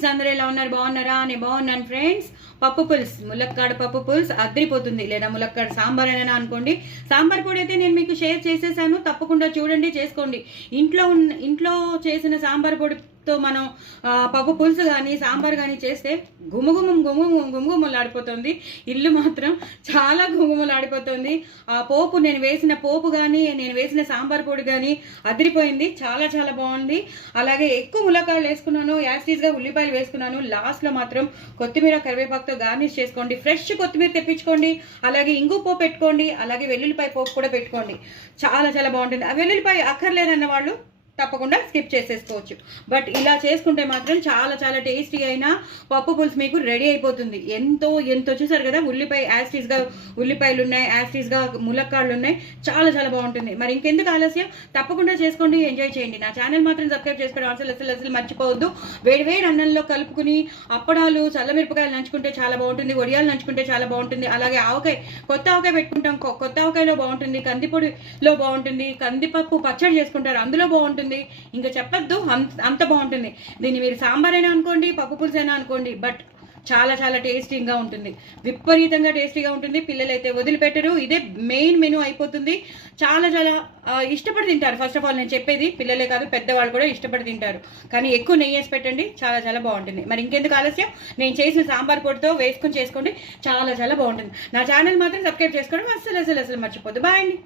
Friends, అందరూ ఎలా ఉన్నారు? బాగున్నారా? నేను బాగున్నాను ఫ్రెండ్స్. పప్పు పులుసు, ములక్కాడ పప్పు పులుసు అద్రిపోతుంది. లేదా ములక్కాడ సాంబార్ అయినా అనుకోండి. సాంబార్ పొడి అయితే నేను మీకు షేర్ చేసేసాను, తప్పకుండా చూడండి, చేసుకోండి. ఇంట్లో చేసిన సాంబార్ పొడితో మనం పప్పు పులుసు కానీ సాంబార్ కానీ చేస్తే గుమగుమలాడిపోతుంది. ఇల్లు మాత్రం చాలా గుమగుమలాడిపోతుంది. ఆ పోపు, నేను వేసిన పోపు కానీ నేను వేసిన సాంబార్ పొడి కానీ అదిరిపోయింది. చాలా చాలా బాగుంది. అలాగే ఎక్కువ ములక్కాడలు వేసుకున్నాను, యాసిడ్గా ఉల్లిపాయలు వేసుకున్నాను. లాస్ట్లో మాత్రం కొత్తిమీర కరివేపాకుతో గార్నిష్ చేసుకోండి. ఫ్రెష్ కొత్తిమీర తెప్పించుకోండి. అలాగే ఇంగు పోపు పెట్టుకోండి. అలాగే వెల్లుల్లిపాయ పోపు కూడా పెట్టుకోండి. చాలా చాలా బాగుంటుంది. ఆ వెల్లుల్లిపాయ అక్కర్లేదన్న వాళ్ళు తప్పకుండా స్కిప్ చేసేసుకోవచ్చు. బట్ ఇలా చేసుకుంటే మాత్రం చాలా చాలా టేస్టీ అయిన పప్పు పులుసు మీకు రెడీ అయిపోతుంది. ఎంతో చూసారు కదా, యాసిడ్గా ఉల్లిపాయలు ఉన్నాయి, యాసిడ్గా ములక్కాడలు ఉన్నాయి. చాలా చాలా బాగుంటుంది. మరి ఇంకెందుకు ఆలస్యం, తప్పకుండా చేసుకోండి, ఎంజాయ్ చేయండి. నా ఛానల్ మాత్రం సబ్స్క్రైబ్ చేసుకోవడం అసలు మర్చిపోవద్దు. వేడి అన్నంలో కలుపుకుని అప్పడాలు, చల్లమిరపకాయలు నంచుకుంటే చాలా బాగుంటుంది. వడియాలు నంచుకుంటే చాలా బాగుంటుంది. అలాగే ఆవకాయ, కొత్త ఆవకాయ పెట్టుకుంటాం, కొత్త ఆవకాయలో బాగుంటుంది. కందిపొడిలో బాగుంటుంది. కందిపప్పు పచ్చడి చేసుకుంటారు, అందులో బాగుంటుంది. ఇంకా చెప్పద్దు, అంత బాగుంటుంది. దీన్ని మీరు సాంబార్ అయినా అనుకోండి, పప్పు పులుసు అయినా అనుకోండి, బట్ చాలా చాలా టేస్టీగా ఉంటుంది. విపరీతంగా టేస్టీగా ఉంటుంది. పిల్లలైతే వదిలిపెట్టరు. ఇదే మెయిన్ మెనూ అయిపోతుంది. చాలా చాలా ఇష్టపడి తింటారు. ఫస్ట్ ఆఫ్ ఆల్ నేను చెప్పేది, పిల్లలే కాదు పెద్దవాళ్ళు కూడా ఇష్టపడి తింటారు. కానీ ఎక్కువ నెయ్యి వేసి పెట్టండి, చాలా చాలా బాగుంటుంది. మరి ఇంకెందుకు ఆలస్యం, నేను చేసిన సాంబార్ పొడితో వేసుకొని చేసుకోండి, చాలా చాలా బాగుంటుంది. నా ఛానల్ మాత్రం సబ్స్క్రైబ్ చేసుకోవడం అసలు మర్చిపోద్దు. బాయ్ అండి.